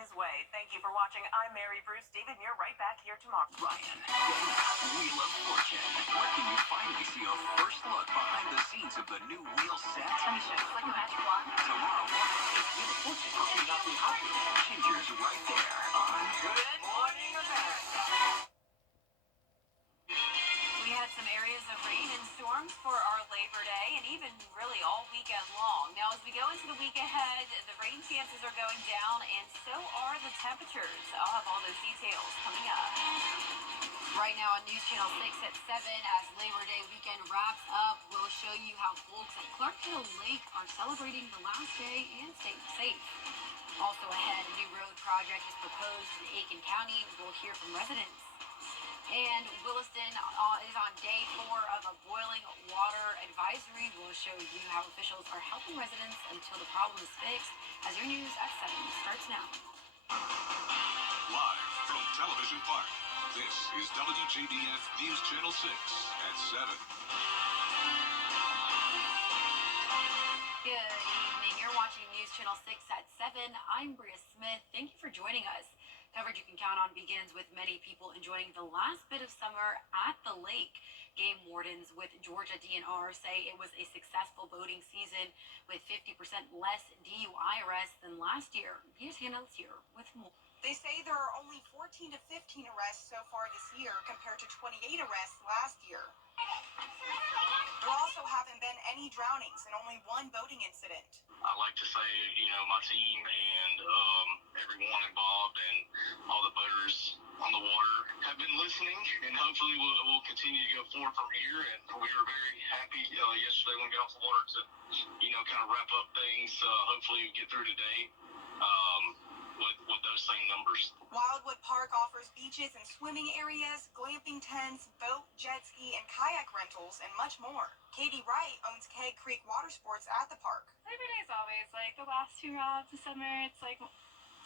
his way. Thank you for watching. I'm Mary Bruce. David, and you're right back here tomorrow. Ryan, Wheel of Fortune, where can you finally see a first look behind the scenes of the new wheel set? It's like a magic wand. Tomorrow morning, it's Wheel of Fortune. How can you not be happy? Ginger's right there on Good Morning America. We had some areas of rain and storms for our Labor Day and even really all weekend long. Now, as we go into the week ahead, the rain chances are going down and so are the temperatures. I'll have all those details coming up. Right now on News Channel 6 at 7, as Labor Day weekend wraps up, we'll show you how folks at Clark Hill Lake are celebrating the last day and staying safe. Also ahead, a new road project is proposed in Aiken County. We'll hear from residents. And Williston is on day 4 of a boiling water advisory. We'll show you how officials are helping residents until the problem is fixed. As your news at 7 starts now. Live from Television Park, this is WJBF News Channel 6 at 7. Good evening. You're watching News Channel 6 at 7. I'm Bria Smith. Thank you for joining us. Coverage you can count on begins with many people enjoying the last bit of summer at the lake. Game wardens with Georgia DNR say it was a successful boating season with 50% less DUI arrests than last year. Here's Hannah here with more. They say there are only 14 to 15 arrests so far this year compared to 28 arrests last year. There also haven't been any drownings and only one boating incident. I'd like to say, my team and everyone involved and all the boaters on the water have been listening, and hopefully we'll continue to go forward from here. And we were very happy yesterday when we got off the water to, kind of wrap up things. Hopefully we get through today with those same numbers. Wildwood Park offers beaches and swimming areas, glamping tents, boat, jet ski, and kayak rentals, and much more. Katie Wright owns Keg Creek Water Sports at the park. Labor Day is always like the last hurrah of the summer. It's like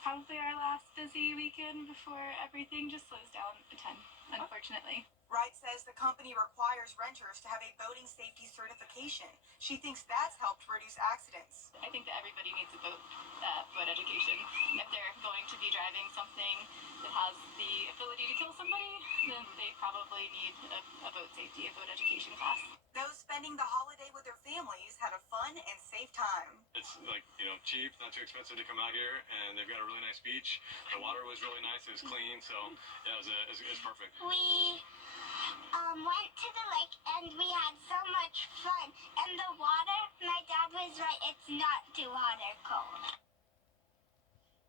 probably our last busy weekend before everything just slows down a ton, unfortunately. Wright says the company requires renters to have a boating safety certification. She thinks that's helped reduce accidents. I think that everybody needs a boat education. If they're going to be driving something that has the ability to kill somebody, then they probably need a boat safety, a boat education class. Those spending the holiday with their families had a fun and safe time. It's cheap, not too expensive to come out here, and they've got a really nice beach. The water was really nice, it was clean, so yeah, it was perfect. We went to the lake and we had so much fun. And the water, my dad was right, it's not too hot or cold.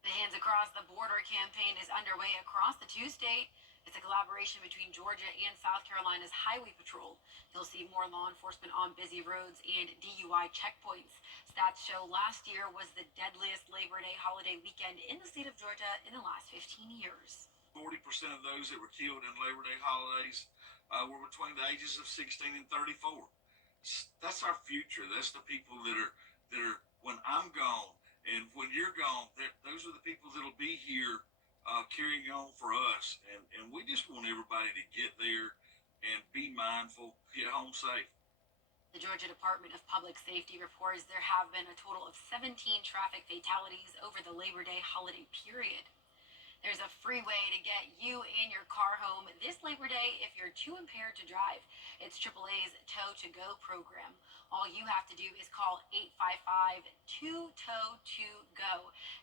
The Hands Across the Border campaign is underway across the two-state. It's a collaboration between Georgia and South Carolina's Highway Patrol. You'll see more law enforcement on busy roads and DUI checkpoints. Stats show last year was the deadliest Labor Day holiday weekend in the state of Georgia in the last 15 years. 40% of those that were killed in Labor Day holidays were between the ages of 16 and 34. That's our future. That's the people that are when I'm gone and when you're gone, those are the people that'll be here carrying on for us. And we just want everybody to get there and be mindful, get home safe. The Georgia Department of Public Safety reports there have been a total of 17 traffic fatalities over the Labor Day holiday period. There's a free way to get you and your car home this Labor Day if you're too impaired to drive. It's AAA's Tow to Go program. All you have to do is call 855-2TOW-TO-GO,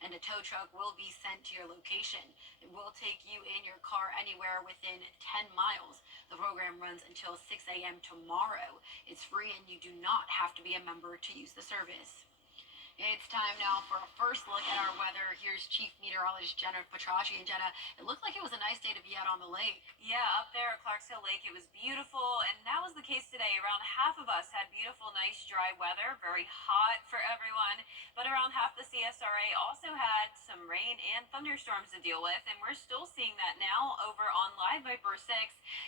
and a tow truck will be sent to your location. It will take you and your car anywhere within 10 miles. The program runs until 6 a.m. tomorrow. It's free and you do not have to be a member to use the service. It's time now for a first look at our weather. Here's Chief Meteorologist Jenna Petracci. And Jenna, it looked like it was a nice day to be out on the lake. Yeah, up there at Clarks Hill Lake, it was beautiful, and that was the case today. Around half of us had beautiful, nice, dry weather, very hot for everyone, but around half the CSRA also had some rain and thunderstorms to deal with, and we're still seeing that now over on Live Viper 6.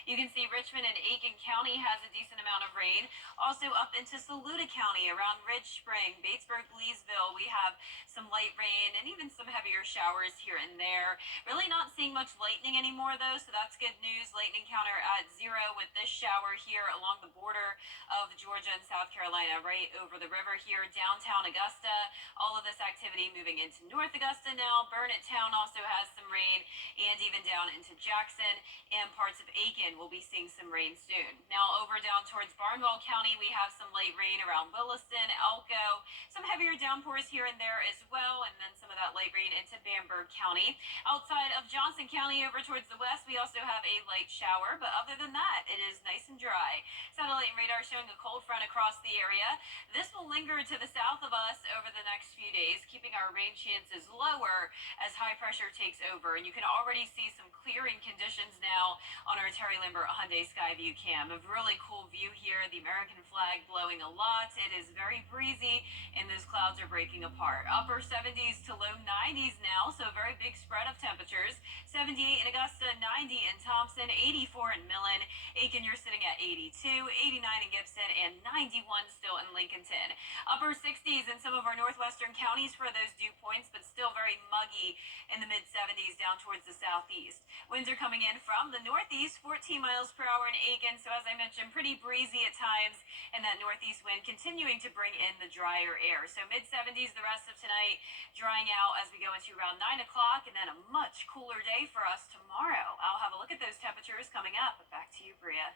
You can see Richmond and Aiken County has a decent amount of rain. Also up into Saluda County, around Ridge Spring, Batesburg, Lee's Marysville, we have some light rain and even some heavier showers here and there. Really not seeing much lightning anymore, though, so that's good news. Lightning counter at 0 with this shower here along the border of Georgia and South Carolina, right over the river here, downtown Augusta. All of this activity moving into North Augusta now. Burnett Town also has some rain, and even down into Jackson and parts of Aiken will be seeing some rain soon. Now over down towards Barnwell County, we have some light rain around Williston, Elko, some heavier downpours here and there as well, and then some of that light rain into Bamberg County. Outside of Johnson County over towards the west, we also have a light shower, but other than that, it is nice and dry. Satellite and radar showing a cold front across the area. This will linger to the south of us over the next few days, keeping our rain chances lower as high pressure takes over. And you can already see some clearing conditions now on our Terry Lambert Hyundai Skyview cam. A really cool view here. The American flag blowing a lot. It is very breezy, and those clouds are breaking apart. Upper 70s to low 90s now, so a very big spread of temperatures. 78 in Augusta, 90 in Thompson, 84 in Millen. Aiken, you're sitting at 82, 89 in Gibson, and 91 still in Lincolnton. Upper 60s in some of our northwestern counties for those dew points, but still very muggy in the mid-70s down towards the southeast. Winds are coming in from the northeast, 14 miles per hour in Aiken, so as I mentioned, pretty breezy at times, and that northeast wind continuing to bring in the drier air. So mid-70s the rest of tonight, drying out as we go into around 9 o'clock, and then a much cooler day for us tomorrow. I'll have a look at those temperatures coming up. Back to you, Bria.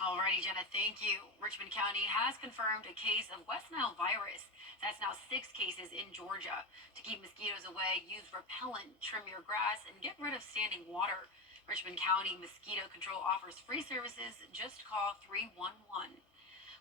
Alrighty, Jenna, thank you. Richmond County has confirmed a case of West Nile virus. That's now 6 cases in Georgia. To keep mosquitoes away, use repellent, trim your grass, and get rid of standing water. Richmond County Mosquito Control offers free services. Just call 311.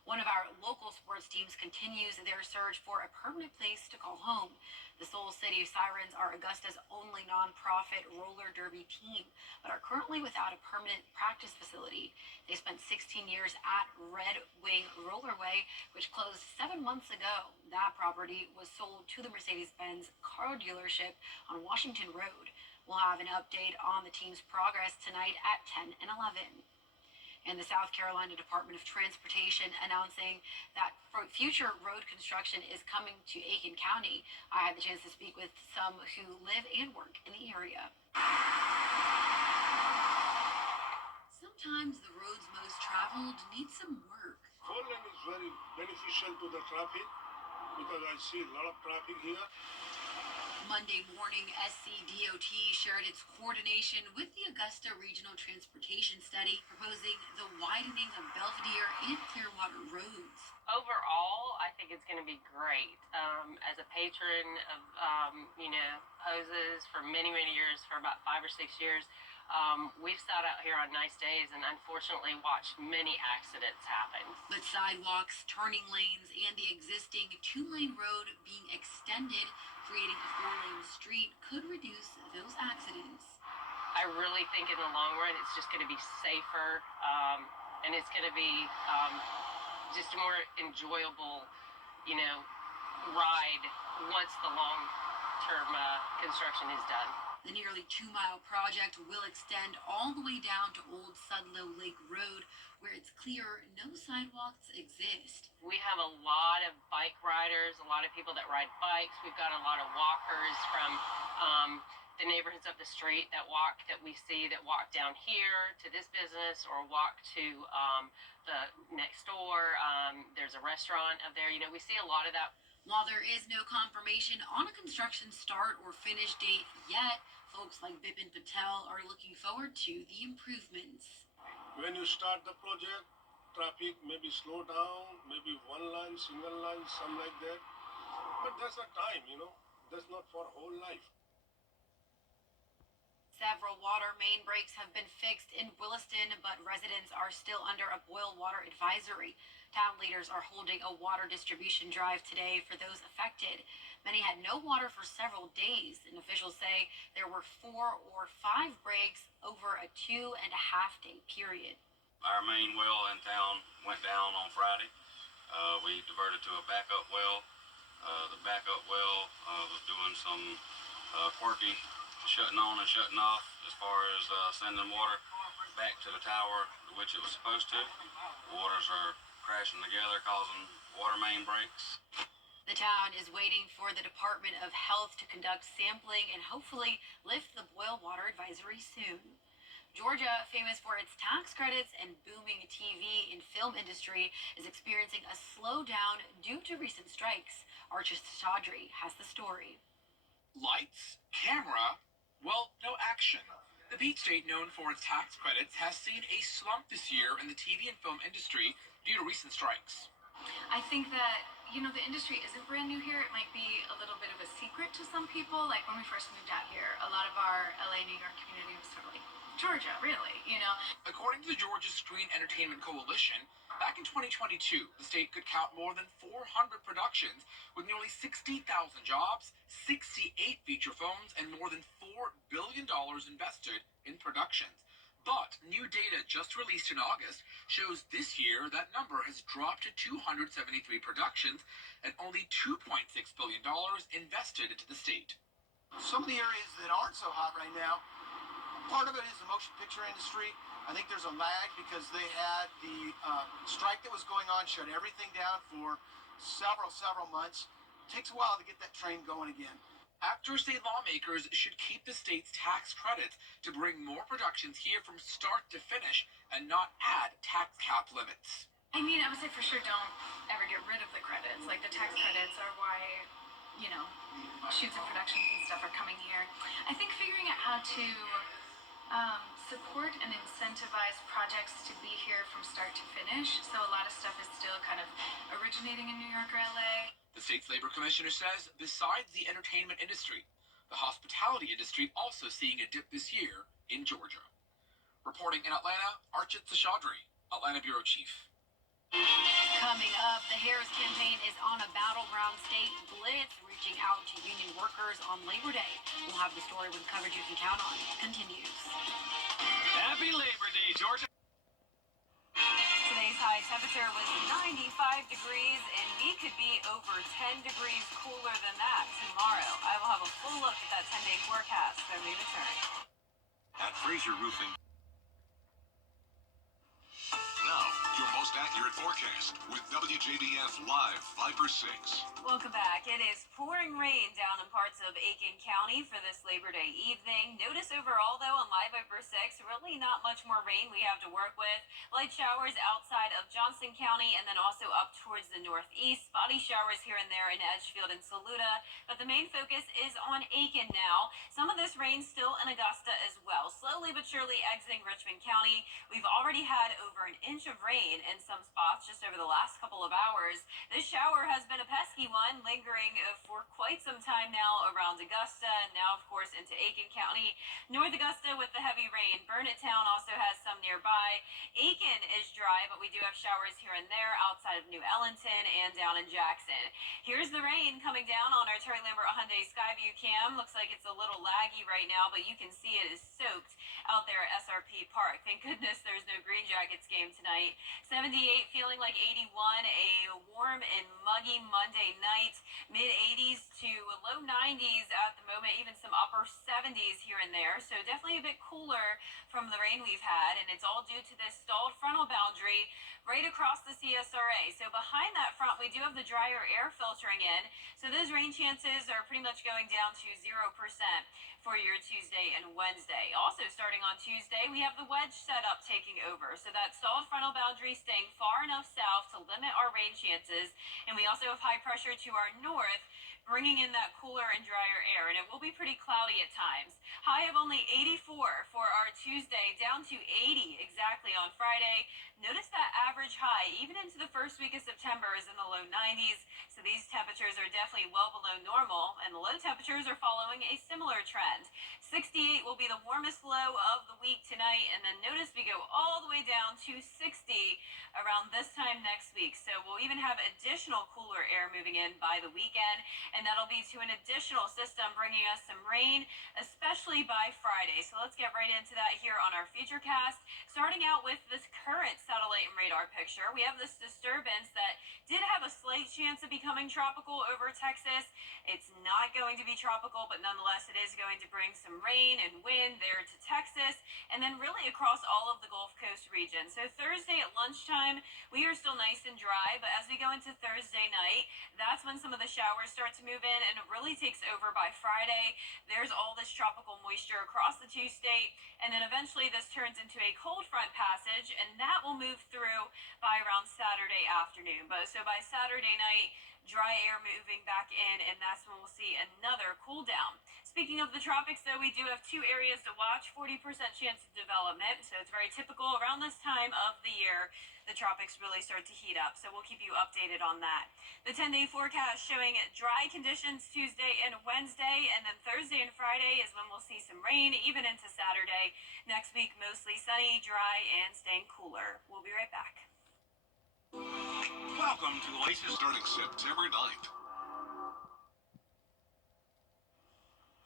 One of our local sports teams continues their search for a permanent place to call home. The Soul City Sirens are Augusta's only nonprofit roller derby team, but are currently without a permanent practice facility. They spent 16 years at Red Wing Rollerway, which closed 7 months ago. That property was sold to the Mercedes-Benz car dealership on Washington Road. We'll have an update on the team's progress tonight at 10 and 11. And the South Carolina Department of Transportation announcing that future road construction is coming to Aiken County. I had the chance to speak with some who live and work in the area. Sometimes the roads most traveled need some work. 4 lane is very beneficial to the traffic because I see a lot of traffic here. Monday morning, SCDOT shared its coordination with the Augusta Regional Transportation Study, proposing the widening of Belvedere and Clearwater roads. Overall, I think it's going to be great. As a patron of, hoses for many, many years, for about 5 or 6 years, we've sat out here on nice days and unfortunately watched many accidents happen. But sidewalks, turning lanes, and the existing 2-lane road being extended, creating a 4-lane street, could reduce those accidents. I really think in the long run it's just going to be safer, and it's going to be just a more enjoyable, ride once the long-term construction is done. The nearly 2-mile project will extend all the way down to Old Sudlow Lake Road, where it's clear no sidewalks exist. We have a lot of bike riders, a lot of people that ride bikes. We've got a lot of walkers from the neighborhoods up the street that we see that walk down here to this business or walk to the next door. There's a restaurant up there. We see a lot of that. While there is no confirmation on a construction start or finish date yet, folks like Bipin Patel are looking forward to the improvements. When you start the project, traffic maybe slow down, maybe 1 line, single line, something like that. But that's a time, that's not for whole life. Several water main breaks have been fixed in Williston, but residents are still under a boil water advisory. Town leaders are holding a water distribution drive today for those affected. Many had no water for several days, and officials say there were 4 or 5 breaks over a 2.5-day period. Our main well in town went down on Friday. We diverted to a backup well. The backup well was doing some quirky shutting on and shutting off as far as sending water back to the tower, which it was supposed to. Waters are crashing together, causing water main breaks. The The town is waiting for the Department of Health to conduct sampling and hopefully lift the boil water advisory soon. Georgia, famous for its tax credits and booming TV and film industry, is experiencing a slowdown due to recent strikes. Archie Chaudhry has the story. Lights, camera, well, no action. The Peach State, known for its tax credits, has seen a slump this year in the TV and film industry due to recent strikes. I think that, the industry isn't brand new here. It might be a little bit of a secret to some people. Like when we first moved out here, a lot of our LA, New York community was sort of like, Georgia, really, According to the Georgia Screen Entertainment Coalition, back in 2022, the state could count more than 400 productions with nearly 60,000 jobs, 68 feature films, and more than $4 billion invested in productions. But new data just released in August shows this year that number has dropped to 273 productions and only $2.6 billion invested into the state. Some of the areas that aren't so hot right now, part of it is the motion picture industry. I think there's a lag because they had the strike that was going on, shut everything down for several months. It takes a while to get that train going again. Actors say lawmakers should keep the state's tax credits to bring more productions here from start to finish and not add tax cap limits. I would say for sure don't ever get rid of the credits. Like the tax credits are why, shoots and productions and stuff are coming here. I think figuring out how to support and incentivize projects to be here from start to finish. So a lot of stuff is still kind of originating in New York or LA. The state's labor commissioner says besides the entertainment industry, the hospitality industry also seeing a dip this year in Georgia. Reporting in Atlanta, Archie Chaudhry, Atlanta Bureau Chief. Coming up, the Harris campaign is on a battleground state blitz, reaching out to union workers on Labor Day. We'll have the story with coverage you can count on. Continues. Happy Labor Day, Georgia. Today's high temperature was 95 degrees, and we could be over 10 degrees cooler than that tomorrow. I will have a full look at that 10-day forecast when we return. At Fraser Roofing. Now, your most accurate forecast with WJBF Live 5/6. Welcome back. It is pouring rain down in parts of Aiken County for this Labor Day evening. Notice overall, though, on Live over 6, really not much more rain we have to work with. Light showers outside of Johnson County and then also up towards the northeast. Spotty showers here and there in Edgefield and Saluda. But the main focus is on Aiken now. Some of this rain still in Augusta as well. Slowly but surely exiting Richmond County. We've already had over an inch of rain in some spots just over the last couple of hours. This shower has been a pesky one, lingering for quite some time now around Augusta, and now of course into Aiken County. North Augusta with the heavy rain. Burnett Town also has some nearby. Aiken is dry, but we do have showers here and there outside of New Ellington and down in Jackson. Here's the rain coming down on our Terry Lambert Hyundai Skyview cam. Looks like it's a little laggy right now, but you can see it is soaked out there at SRP Park. Thank goodness there's no Green Jackets game tonight. 78 feeling like 81, a warm and muggy Monday night. Mid-80s to low 90s at the moment, even some upper 70s here and there. So definitely a bit cooler from the rain we've had, and it's all due to this stalled frontal boundary right across the CSRA. So behind that front, we do have the drier air filtering in. So those rain chances are pretty much going down to 0% for your Tuesday and Wednesday. Also starting on Tuesday, we have the wedge setup taking over. So that stalled frontal boundary staying far enough south to limit our rain chances. And we also have high pressure to our north, bringing in that cooler and drier air, and it will be pretty cloudy at times. High of only 84 for our Tuesday, down to 80 exactly on Friday. Notice that average high, even into the first week of September, is in the low 90s, so these temperatures are definitely well below normal, and the low temperatures are following a similar trend. 68 will be the warmest low of the week tonight, and then notice we go all the way down to 60 around this time next week. So we'll even have additional cooler air moving in by the weekend, and that'll be to an additional system bringing us some rain, especially by Friday. So let's get right into that here on our Futurecast, starting out with this current satellite and radar picture, we have this disturbance that did have a slight chance of becoming tropical over Texas. It's not going to be tropical, but nonetheless, it is going to bring some rain and wind there to Texas, and then really across all of the Gulf Coast region. So Thursday at lunchtime, we are still nice and dry, but as we go into Thursday night, that's when some of the showers start to move in, and it really takes over by Friday. There's all this tropical moisture across the two-state, and then eventually this turns into a cold front passage, and that will move through by around Saturday afternoon. But so by Saturday night, dry air moving back in, and that's when we'll see another cool down. Speaking of the tropics, though, we do have two areas to watch, 40% chance of development, so it's very typical around this time of the year. The tropics really start to heat up, so we'll keep you updated on that. The 10-day forecast showing dry conditions Tuesday and Wednesday, and then Thursday and Friday is when we'll see some rain, even into Saturday. Next week, mostly sunny, dry, and staying cooler. We'll be right back. Welcome to Oasis starting September 9th.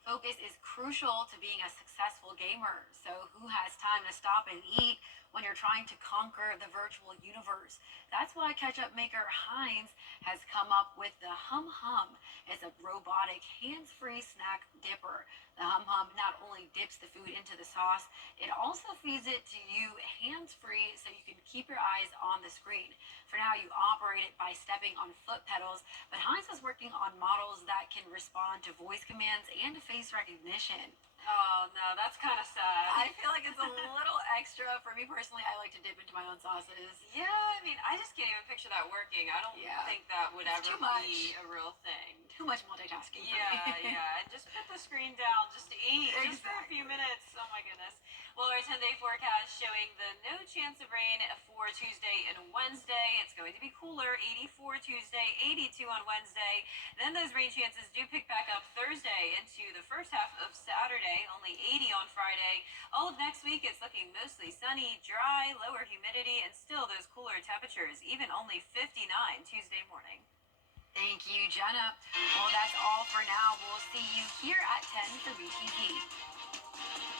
Focus is crucial to being a successful gamer. So who has time to stop and eat when you're trying to conquer the virtual universe? That's why ketchup maker Heinz has come up with the Hum Hum. It's a robotic, hands-free snack dipper. The Hum Hum not only dips the food into the sauce, it also feeds it to you hands-free so you can keep your eyes on the screen. For now, you operate it by stepping on foot pedals, but Heinz is working on models that can respond to voice commands and face recognition. Oh, no, that's kind of sad. I feel like it's a little extra. For me personally, I like to dip into my own sauces. Yeah, I mean, I just can't even picture that working. I don't think that would It's ever too much. be a real thing. Too much multitasking for Yeah, me. yeah. And just put the screen down just to eat, just for a few minutes. Oh my goodness. Well, our 10-day forecast showing the no chance of rain for Tuesday and Wednesday. It's going to be cooler, 84 Tuesday, 82 on Wednesday. Then those rain chances do pick back up Thursday into the first half of Saturday, only 80 on Friday. All of next week, it's looking mostly sunny, dry, lower humidity, and still those cooler temperatures, even only 59 Tuesday morning. Thank you, Jenna. Well, that's all for now. We'll see you here at 10 for BTV.